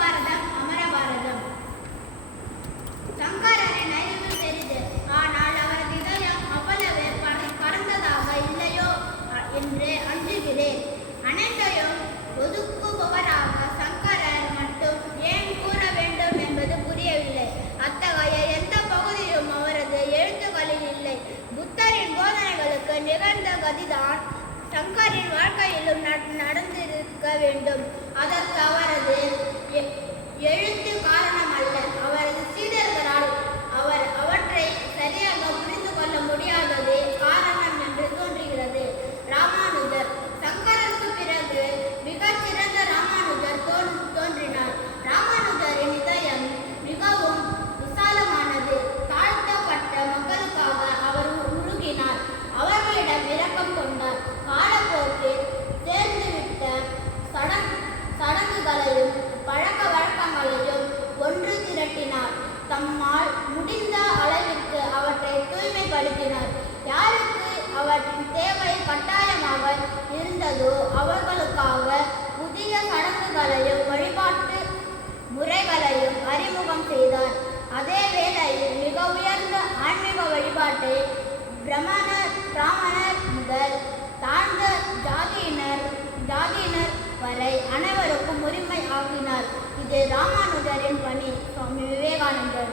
பாரதம் அமர பாரதம். சங்கரரின் அறிவு பெரிது, ஆனால் அவரது இதயம் அவ்வளவு பரந்ததாக இல்லையோ என்று அஞ்சுகிறேன். அனைத்தையும் ஒதுக்குபவராக சங்கரர் மட்டும் ஏன் கூற வேண்டும் என்பது புரியவில்லை. அத்தகைய எந்த பகுதியும் அவரது எழுத்துக்களில் இல்லை. புத்தரின் போதனைகளுக்கு நிகழ்ந்த கதிதான் சங்கரின் வாழ்க்கையிலும் நடந்திருக்க வேண்டும். அதற்கு அவரது எழுத்து காரணம் அல்ல, அவரது சீடர்களால் அவற்றை சரியாக புரிந்து கொள்ள முடியாததே காரணம் என்று தோன்றுகிறது. ராமானுஜர். சங்கரருக்கு பிறகு மிகச்சிறந்த ராமானுஜர் தோன்றினார். ராமானுஜரின் இதயம் மிகவும் விசாலமானது. தாழ்த்தப்பட்ட மக்களுக்காக அவர் உருகினார். அவர்களிடம் இரக்கம் கொண்டார். காலப்போக்கில் சேர்ந்துவிட்ட சடங்குகளையும் பழக்க வழக்கங்களையும் ஒன்று திரட்டினார். தம்மால் முடிந்த அளவிற்கு அவற்றை தூய்மைப்படுத்தினார். யாருக்கு அவற்றின் தேவை கட்டாயமாக இருந்ததோ அவர்களுக்காக புதிய சடங்குகளையும் வழிபாட்டு முறைகளையும் அறிமுகம் செய்தார். அதே வேளையில் மிக உயர்ந்த ஆன்மீக வழிபாட்டை பிராமணர் முதல் தாழ்ந்த ஜாதியினர் வரை அனைவருக்கும் உரிமை ஆக்கினார். இது ராமானுஜரின் பணி. சுவாமி விவேகானந்தர்.